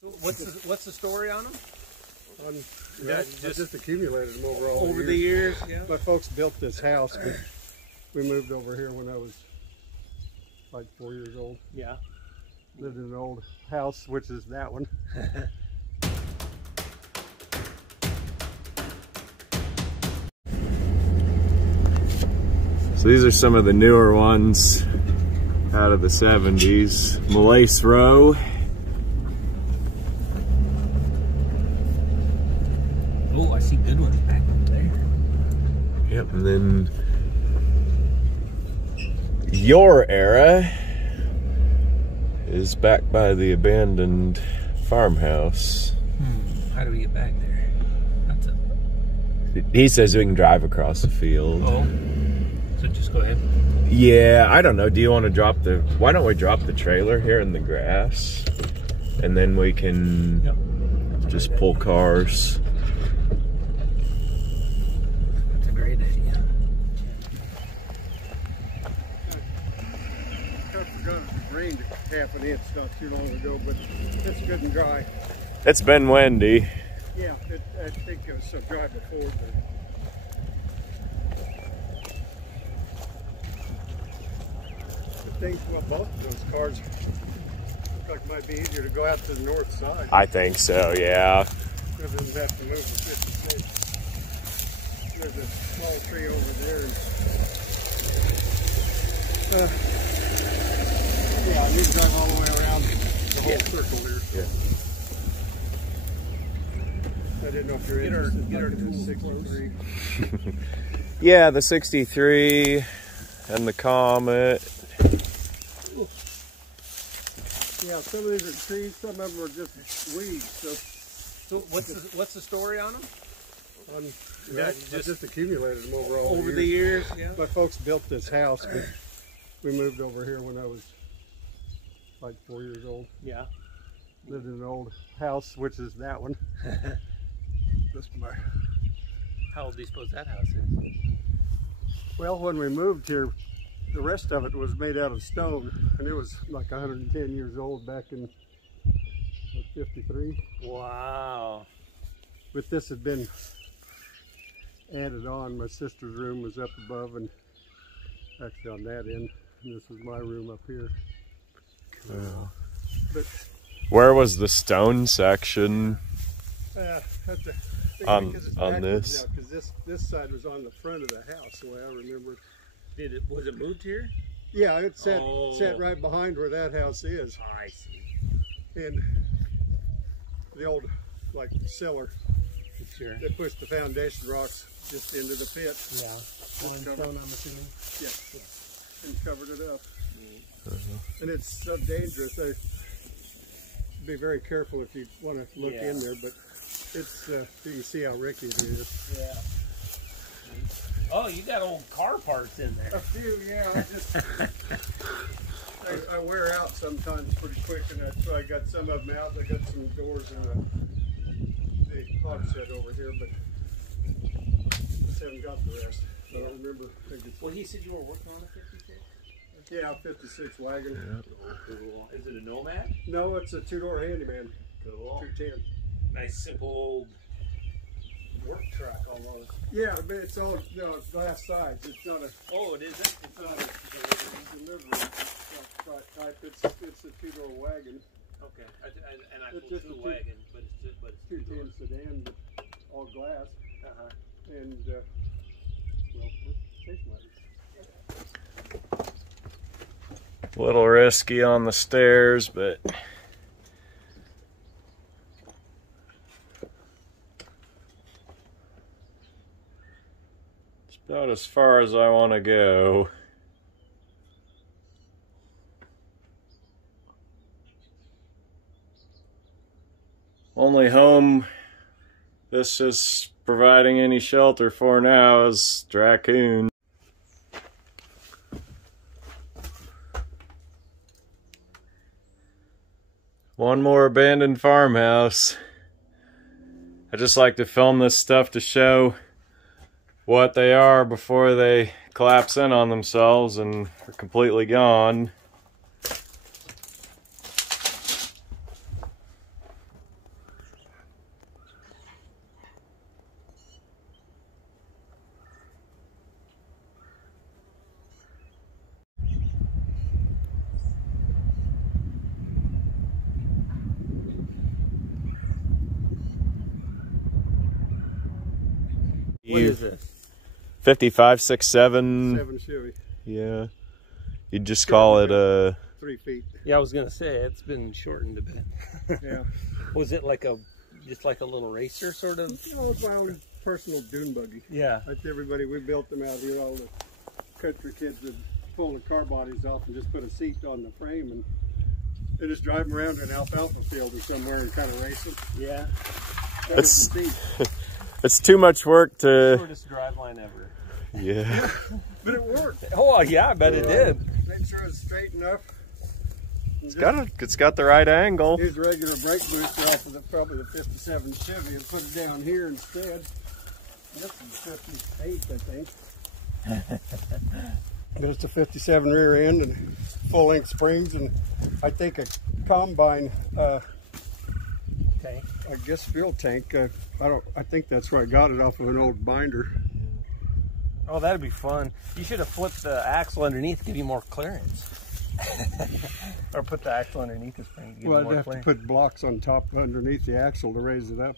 What's the story on them? I just accumulated them over the years. Yeah. My folks built this house, but we moved over here when I was like 4 years old. Yeah. Lived in an old house, which is that one. So these are some of the newer ones out of the 70s. Malace Row. Oh, I see good ones back there. Yep, and then Your Era is back by the abandoned farmhouse. How do we get back there? He says we can drive across the field. Oh, so just go ahead. Yeah, I don't know. Do you want to drop the... Why don't we drop the trailer here in the grass? And then we can just pull cars. That's a great idea. I forgot it rained half an inch not too long ago, but it's good and dry. It's been windy. Yeah, I think it was so dry before, but I think both of those cars look like it might be easier to go out to the north side. I think so, yeah. Rather than have to move the 56. There's a small tree over there. Yeah, I need to drive all the way around the whole circle here. Yeah. I didn't know if you're interested. Get her to the 63. Yeah, the 63 and the Comet. Yeah, some of these are trees, some of them are just weeds. So what's the story on them? I just accumulated them over the years. Yeah. My folks built this house, but we moved over here when I was like 4 years old. Yeah. Lived in an old house, which is that one. How old do you suppose that house is? Well, when we moved here, the rest of it was made out of stone, and it was like 110 years old back in 53. Wow. But this had been added on. My sister's room was up above and actually on that end, and this was my room up here. Cool. But where was the stone section on this? Because this side was on the front of the house, the way I remember it. Was it moved here? Yeah, it sat right behind where that house is. I see. And the old cellar. Sure. They pushed the foundation rocks just into the pit. Yeah. Limestone, I'm assuming. Yeah. And covered it up. And it's so dangerous. Be very careful if you want to look in there, but it's you can see how rickety it is. Yeah. Oh, you got old car parts in there. A few, yeah. I wear out sometimes pretty quick, and that's why I got some of them out. I got some doors in the hogshead over here, but just haven't got the rest. I don't remember. Well, he said you were working on a 56? Yeah, 56 wagon. Yeah. Cool. Is it a Nomad? No, it's a two-door handyman. Cool. 210. Nice, simple old work truck almost. Yeah, but it's all glass sides. It's not a. Oh, it isn't. It's not a delivery type. It's a two-door wagon. Okay, and I It's pulled just two a wagons, but it's 210 sedan, but all glass. And well, station wagon. A little risky on the stairs, but it's about as far as I want to go. Only home this is providing any shelter for now is Raccoon. One more abandoned farmhouse. I just like to film this stuff to show what they are before they collapse in on themselves and are completely gone. What is this? 55, 67. 7 Chevy. Yeah. You'd just call it a... 3 feet. Yeah, I was gonna say it's been shortened a bit. Yeah. Was it like just like a little racer sort of? You know, it's my own personal dune buggy. Yeah. Like everybody, we built them out here. All the country kids would pull the car bodies off and just put a seat on the frame, and they just drive them around an alfalfa field or somewhere and kind of race them. Yeah. It's too much work to... Shortest drive line ever. Yeah. But it worked. Oh yeah, I bet it did. Made sure it's straight enough. It's got the right angle. Here's a regular brake booster off of probably the 57 Chevy and put it down here instead. This is 58, I think. But it's a 57 rear end and full length springs, and I think a combine Tank. I guess fuel tank. I think that's where I got it off of an old binder. Oh, that'd be fun. You should have flipped the axle underneath to give you more clearance. Or put the axle underneath the spring to give Well, you more I'd have clearance. to put blocks on top underneath the axle to raise it up.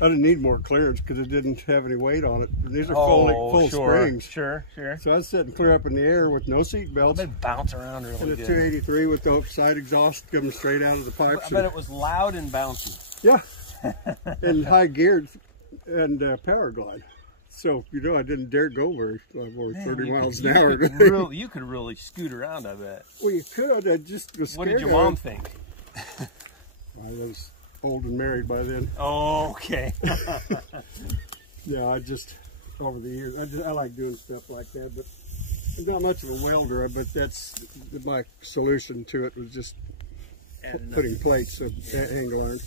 I didn't need more clearance because it didn't have any weight on it. These are full springs. Sure. So I was sitting clear up in the air with no seat belts. They bounce around really And a good. 283 with the side exhaust coming straight out of the pipes. I bet it was loud and bouncy. Yeah. And high geared and power glide. So, you know, I didn't dare go very over 30 miles an hour. You could really scoot around, I bet. Well, you could. I just was scared. What did your mom think? I was old and married by then. Oh, okay. Yeah, I just, over the years, I like doing stuff like that, but I'm not much of a welder, but that's my solution to it was just putting plates of angle iron.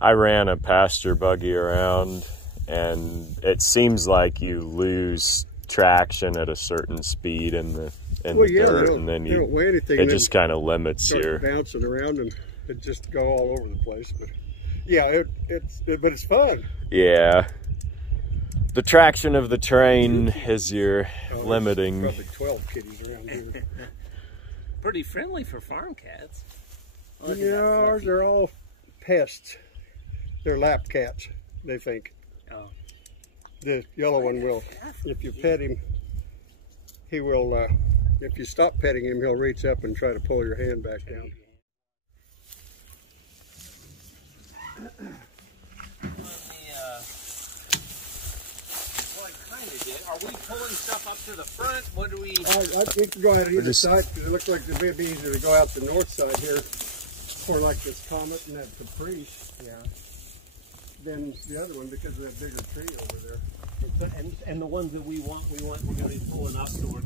I ran a pasture buggy around, and it seems like you lose traction at a certain speed in the dirt, and then you don't weigh anything. It just kind of limits your bouncing around, and it just go all over the place. But yeah, but it's fun. Yeah, the traction of the terrain is your limiting. Probably 12 kitties around here. Pretty friendly for farm cats. Yeah, ours are all pests. They're lap cats, they think. Oh. The yellow one will, if you pet him, he will, if you stop petting him, he'll reach up and try to pull your hand back down. Well, I kind of did. Are we pulling stuff up to the front? What do we... I think we go out either side, because it looks like it may be easier to go out the north side here, for like this Comet and that Caprice. Yeah. Than the other one because of that bigger tree over there. And the ones that we want, we're going to be pulling up so we're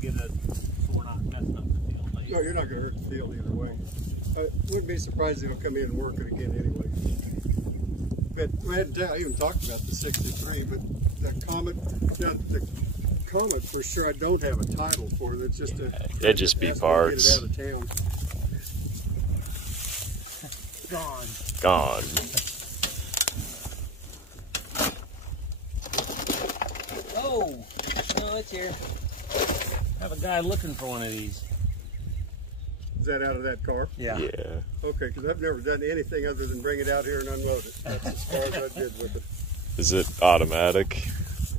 not messing up the field. No, you're not going to hurt the field either way. I wouldn't be surprised if he'll come in and work it again anyway. But I even talked about the 63, but the Comet for sure I don't have a title for it. It's just it'd just be parts. Get it out of town. Gone. Oh, no, it's here. I have a guy looking for one of these. Is that out of that car? Yeah. Yeah. Okay, because I've never done anything other than bring it out here and unload it. That's as far as I did with it. Is it automatic?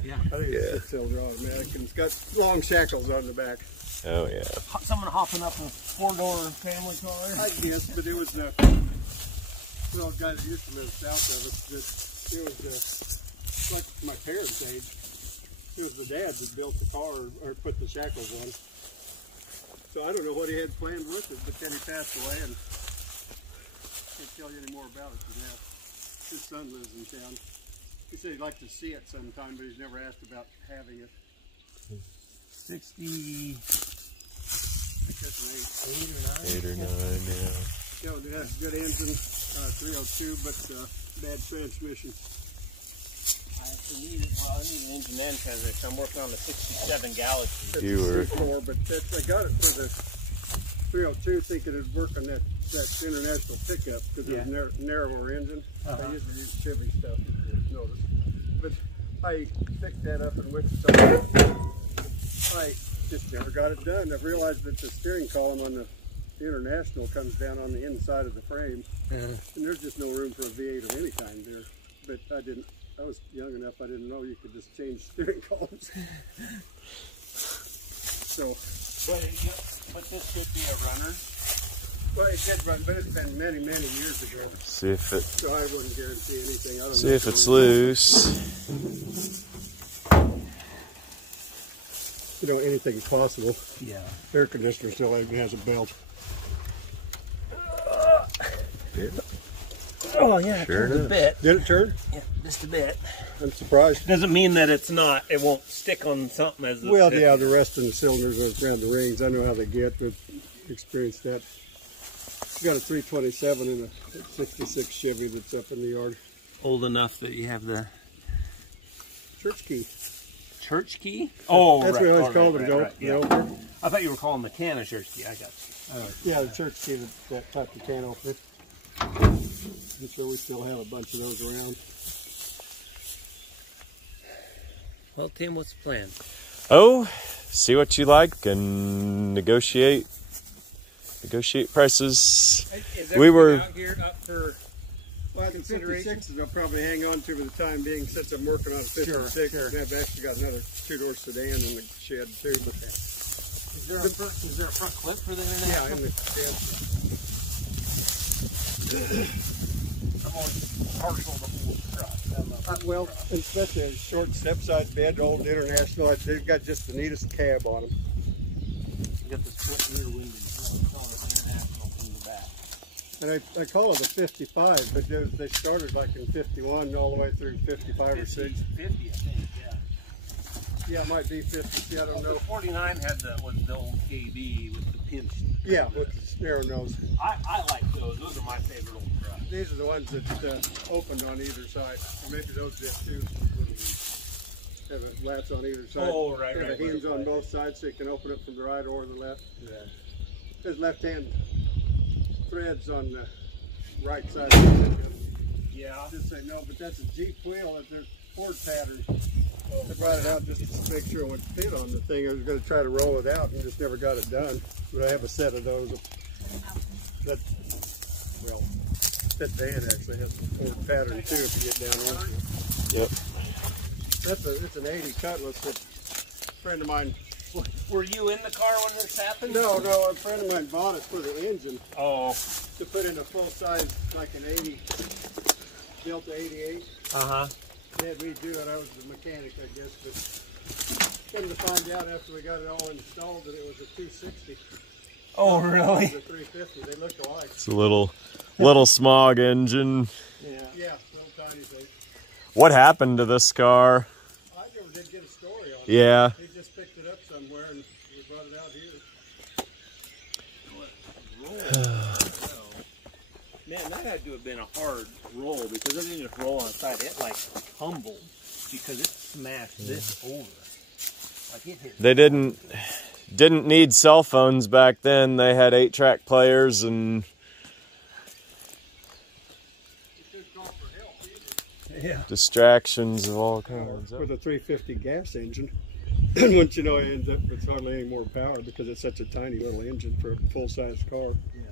Yeah. I think it's 6-cylinder automatic, and it's got long shackles on the back. Oh yeah. Someone hopping up in a 4-door family car? I guess, but it was the guy that used to live south of us. It was like my parents' age. It was the dad that built the car or put the shackles on. So I don't know what he had planned with it, but then he passed away, and I can't tell you any more about it than that. His son lives in town. He said he'd like to see it sometime, but he's never asked about having it. 60. I guess an 8 or 9, yeah. You know, it has a good engine, 302, but bad transmission. I need an engine and transmission. I'm working on the 67 Galaxy. You were... More, but I got it for the 302 thinking it'd work on that international pickup because it was a narrower engine. I usually use Chevy stuff, if you notice. But I picked that up and went to something. I just never got it done. I realized that the steering column on the International comes down on the inside of the frame, and there's just no room for a V8 of any kind there. But I didn't I was young enough, I didn't know you could just change steering columns. So, but this could be a runner. Well, it did run, but it's been many, many years ago. See if it. So I wouldn't guarantee anything. I don't See know if it's loose. You know, anything's possible. Yeah. Air conditioner still even has a belt. Oh yeah, it Sure turned a does. bit. Did it turn? Yeah, just a bit. I'm surprised. Doesn't mean that it's not. It won't stick on something as. Well, yeah, the rest of the cylinders goes around the rings. I know how they get, but experienced that. We got a 327 and a 66 Chevy that's up in the yard. Old enough that you have the Church key. church key. Oh, That's right. what I always Oh, call right, it. right, right, yeah. Yeah. I thought you were calling the can a church key. I got you. Yeah, the church key, that type of can opener. I'm sure we still have a bunch of those around. Well, Tim, what's the plan? Oh, see what you like and negotiate prices. We were. out here up for Well, the 56s I'll probably hang on to for the time being since I'm working on a 56. Sure. And I've actually got another two-door sedan in the shed too. But Is there a front clip for the yeah, international? in the shed. I'm on partial to old truck. Well, especially a short step-side bed, old International. They've got just the neatest cab on them. You got the split rear window. International in the back. And I call it a 55, but they started like in 51 all the way through 55 or 6. 50, I think, yeah. Yeah, it might be 50. See, I don't know. The 49 had the old KB with the pinch. Yeah, with the narrow nose. I like those. Those are my favorite old trucks. These are the ones that opened on either side. Maybe those did too. Have a latch on either side. Oh, right, Have right. a hinge on both sides so you can open it from the right or the left. Yeah. There's left-hand threads on the right side. Yeah. Just say no, but that's a Jeep wheel. There's Ford pattern. I brought it out just to make sure it would fit on the thing. I was going to try to roll it out and just never got it done. But I have a set of those. That, well, that van actually has some Ford pattern too if you get down into it. Yep. It's an 80 Cutlass that a friend of mine. Were you in the car when this happened? No, a friend of mine bought it for the engine Oh. to put in a full size, like an 80 Delta 88. Uh-huh. They had redo it. I was the mechanic, I guess, but came to find out after we got it all installed that it was a 260. Oh, really? It was a 350. They looked alike. It's a little smog engine. Yeah. Yeah, little tiny thing. What happened to this car? I never did get a story on it. Yeah. He just picked it up somewhere and we brought it out here. Man, that had to have been a hard roll because it didn't just roll on the side. It like humbled because it smashed this over. Like it hit. They didn't need cell phones back then. They had 8-track players and Yeah. distractions of all kinds. With a 350 gas engine. And once you know it ends up with hardly any more power because it's such a tiny little engine for a full-size car. Yeah.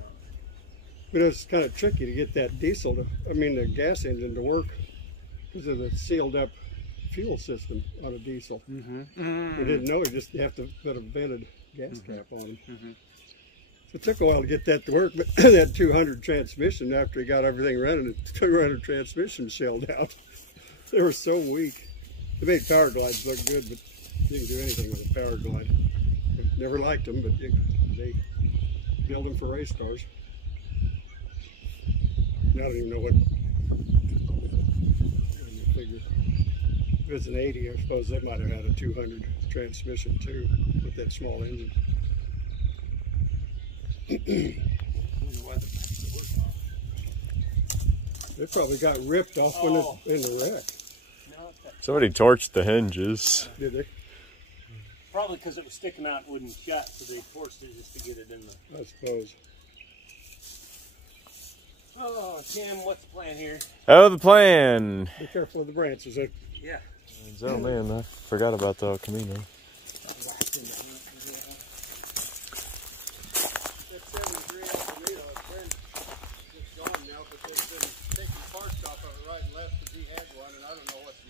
But it's kind of tricky to get that the gas engine to work because of the sealed up fuel system on a diesel. Mm-hmm. We didn't know, you just have to put a vented gas cap on them. Mm-hmm. So it took a while to get that to work, but that 200 transmission, after he got everything running, the 200 transmission shelled out. They were so weak. They made power glides look good, but you didn't do anything with a power glide. Never liked them, but they build them for race cars. I don't even know what figure. If it's an 80, I suppose they might have had a 200 transmission too, with that small engine. They probably got ripped off when it's in the wreck. Somebody torched the hinges. Did they? Probably because it was sticking out and wouldn't shut, so they forced it just to get it in the. I suppose. Oh, Tim, what's the plan here? Oh, the plan. Be careful of the branches. That Yeah. Oh man, I forgot about the El Camino. that 73 El Camino, a friend, it's gone now, but they've been taking parts off of it right and left because he had one, and I don't know what's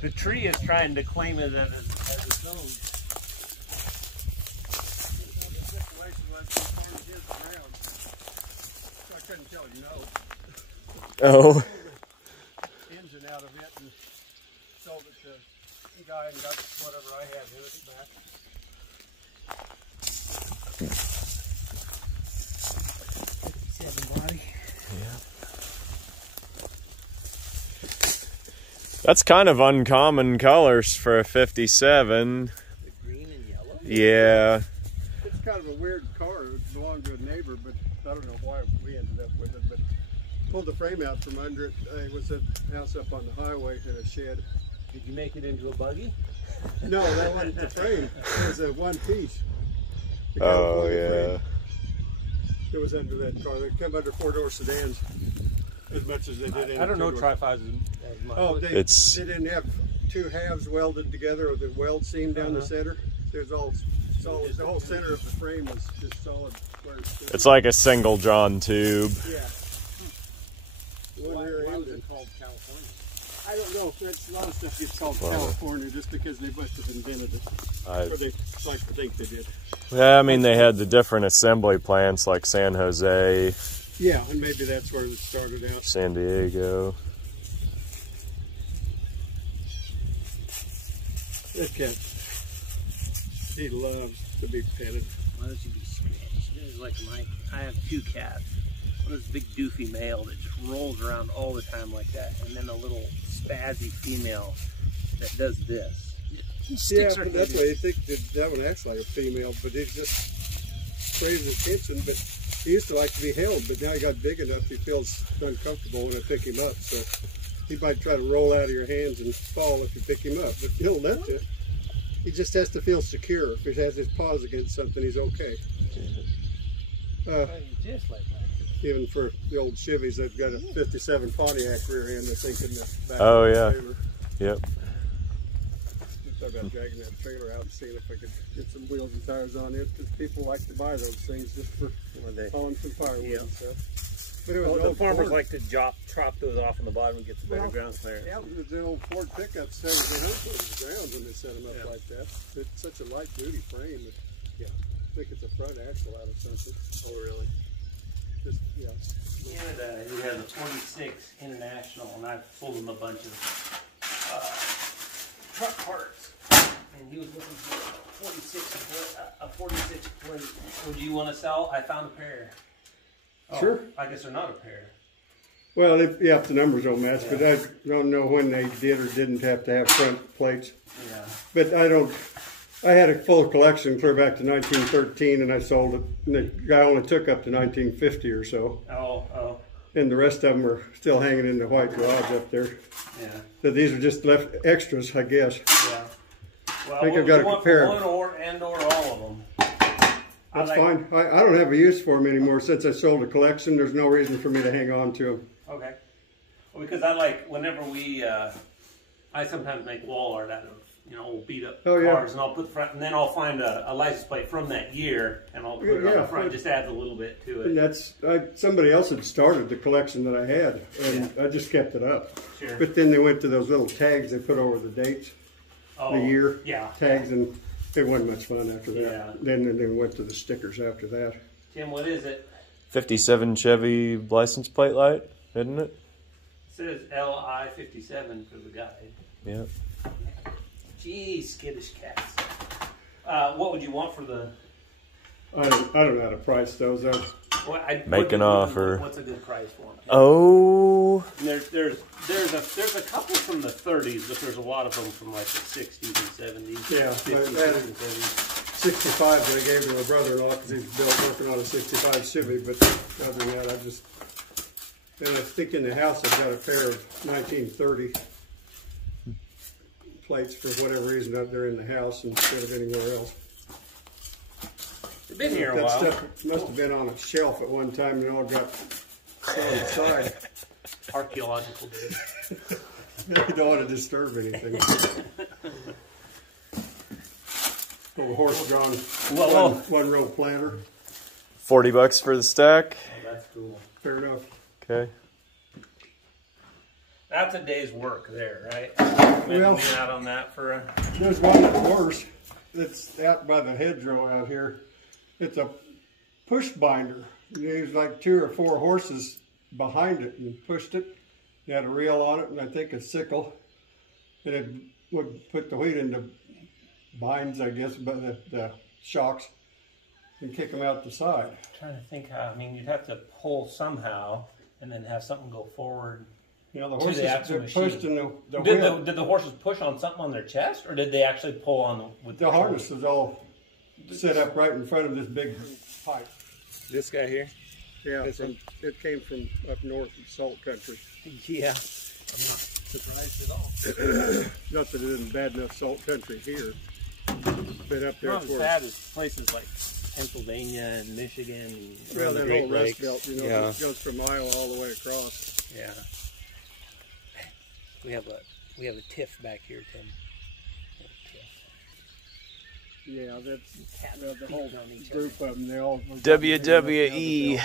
The tree is trying to claim it as its own. I couldn't tell him no. Oh. Engine out of it and sold it to the guy and got whatever I had in it back. Body. Yeah. That's kind of uncommon colors for a 57. The green and yellow? Yeah. It's kind of a weird car. It belonged to a neighbor, but I don't know why we ended up with it. But pulled the frame out from under it. It was a house up on the highway in a shed. Did you make it into a buggy? No, that wasn't the frame. It was a one piece. Oh, yeah. It was under that car. They come under four-door sedans as much as they did. I don't know tri-5s as much. Oh, they didn't have two halves welded together with a weld seam down the center. There's all solid. The whole center of the frame was just solid. It's like a single drawn tube. Yeah. Why was it called California? I don't know. That's a lot of stuff gets called California just because they must have invented it. Or they like to think they did. Yeah, I mean, they had the different assembly plants like San Jose. Yeah, and maybe that's where it started out. San Diego. That cat, he loves to be petted. Why does he be scratched? This is like I have two cats. One is a big doofy male that just rolls around all the time like that, and then a little spazzy female that does this. Yeah, that's why you think that one acts like a female, but he just craves attention. But he used to like to be held, but now he got big enough, he feels uncomfortable when I pick him up. So he might try to roll out of your hands and fall if you pick him up, but he'll let you. He just has to feel secure. If he has his paws against something, he's okay. Just like that. Even for the old Chevys, they've got a 57 Pontiac rear end, I think, in the back Oh, of the yeah. trailer. Yep. I thought about dragging that trailer out and seeing if I could get some wheels and tires on it, because people like to buy those things just for hauling some firewood and stuff. But it was the farmers like to chop those off on the bottom and get some better ground clearance. Yeah, the old Ford pickups, they hurt those grounds when they set them up like that. It's such a light duty frame. I think it's a front axle out of something. Oh, really? Just, yeah. Canada, he has a 46 International, and I've sold him a bunch of truck parts. And he was looking for a 46 plate. Would you want to sell? I found a pair. Oh, sure. I guess they're not a pair. Well, if the numbers don't match, but I don't know when they did or didn't have to have front plates. Yeah. But I had a full collection clear back to 1913, and I sold it. And the guy only took up to 1950 or so. Oh. And the rest of them are still hanging in the white garage up there. Yeah. So these are just left extras, I guess. Yeah. Well, I think I've got to compare one or all of them. That's fine. I don't have a use for them anymore. Since I sold a collection, there's no reason for me to hang on to them. Okay. Well, because I like, whenever I sometimes make wall art out of, old beat up cars, and I'll put the front, and then I'll find a license plate from that year, and I'll put it on the front. Just adds a little bit to it. And that's, somebody else had started the collection that I had, and I just kept it up. Sure. But then they went to those little tags they put over the dates, the year tags, and it wasn't much fun after that. Yeah. Then they went to the stickers after that. Tim, what is it? 57 Chevy license plate light, isn't it? It says LI57 for the guide. Yep. Geez, skittish cats. What would you want for the? I don't know how to price those. Make an offer. What's a good price for them? Oh. And there's a couple from the 30s, but there's a lot of them from like the 60s and 70s. Yeah, 50s and 70s. 65 that I gave to my brother-in-law because he's working on a 65 Chevy. But other than that, and I think in the house I've got a pair of 1930 plates for whatever reason they're in the house instead of anywhere else. They've been here a that while. Stuff must have been on a shelf at one time and all got thrown aside. Archaeological dig. You don't want to disturb anything. Little horse-drawn one row planter. $40 for the stack. Oh, that's cool. Fair enough. Okay. That's a day's work there, right? Well, being out on that for a... There's one that's worse. It's out by the hedgerow out here. It's a push binder. There's like 2 or 4 horses behind it and pushed it. You had a reel on it and I think a sickle. And it would put the wheat into binds, I guess, but the shocks, and kick them out the side. I'm trying to think how, I mean, you'd have to pull somehow and then have something go forward. You know, the horses pushed in the wheel. Did the horses push on something on their chest, or did they actually pull on with the harness was all set up right in front of this big pipe. This guy here? Yeah, it came from up north of Salt Country. Yeah, I'm not surprised at all. Not that it isn't bad enough Salt Country here, but up there. Not as bad as places like Pennsylvania and Michigan. And well, that whole Rust Belt, you know, it goes from Iowa all the way across. Yeah. We have a tiff back here, Tim. Yeah, that's the whole group of them. They all WWE.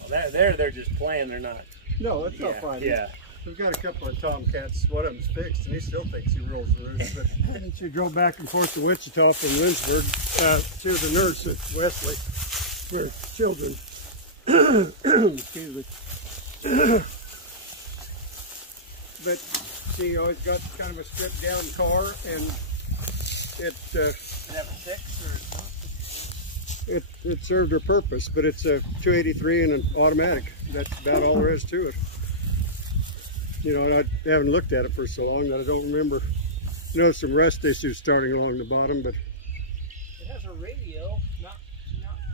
Well, they're just playing. They're not. No, it's not fighting. Yeah. We've got a couple of tomcats. One of them's fixed, and he still thinks he rules the roost. But she drove back and forth to Wichita from Lynchburg. She was a nurse at Wesley for children. Excuse me. But she always got kind of a stripped down car, and it have a 6 or it served her purpose. But it's a 283 and an automatic. That's about all there is to it. You know, and I haven't looked at it for so long that I don't remember. You know, some rust issues starting along the bottom, but it has a radio, not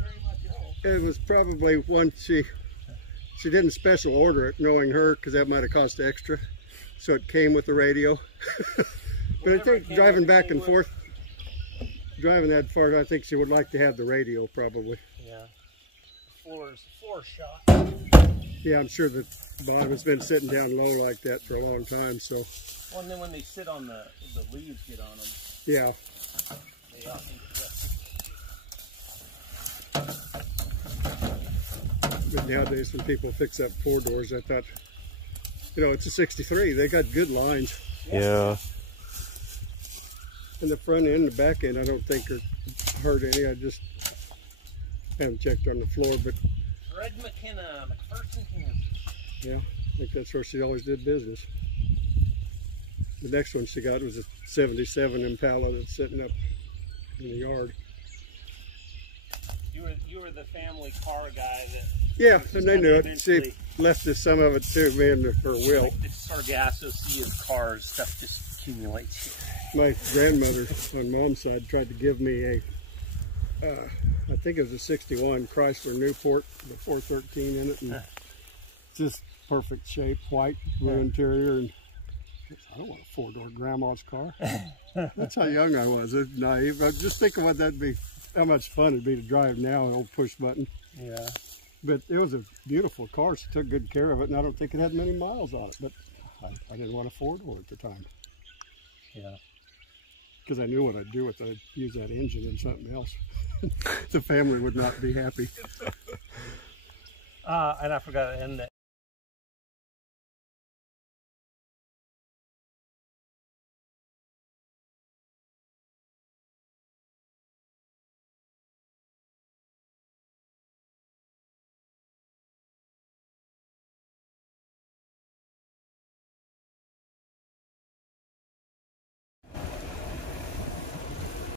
very much else. It was probably one she didn't special order it, knowing her, because that might have cost extra. So it came with the radio. But I think driving back and forth, driving that far, I think she would like to have the radio probably. Yeah. The floor shot. Yeah, I'm sure that bottom has been sitting down low like that for a long time, so. Well, and then when they sit on the leaves get on them. Yeah. They often get But nowadays when people fix up 4 doors, I thought, you know, it's a 63. They got good lines. Yeah. And the front end and the back end, I don't think are hurt any. I just haven't checked on the floor, but. Fred McKenna, McPherson, Kansas. Yeah, I think that's where she always did business. The next one she got was a 77 Impala that's sitting up in the yard. You were the family car guy that. Yeah, and they knew it. She left us some of it too, me and her Will. Like the Sargasso Sea of cars, stuff just accumulates here. My grandmother on mom's side tried to give me a, I think it was a 61 Chrysler Newport, the 413 in it, and just perfect shape, white, blue interior, and I don't want a 4-door grandma's car. That's how young I was. It's naive. But just think of what that'd be, how much fun it'd be to drive now, an old push button. Yeah. But it was a beautiful car. She took good care of it, and I don't think it had many miles on it. But I didn't want a 4-door at the time. Yeah. Because I knew what I'd do with it. I'd use that engine in something else. The family would not be happy. And I forgot, and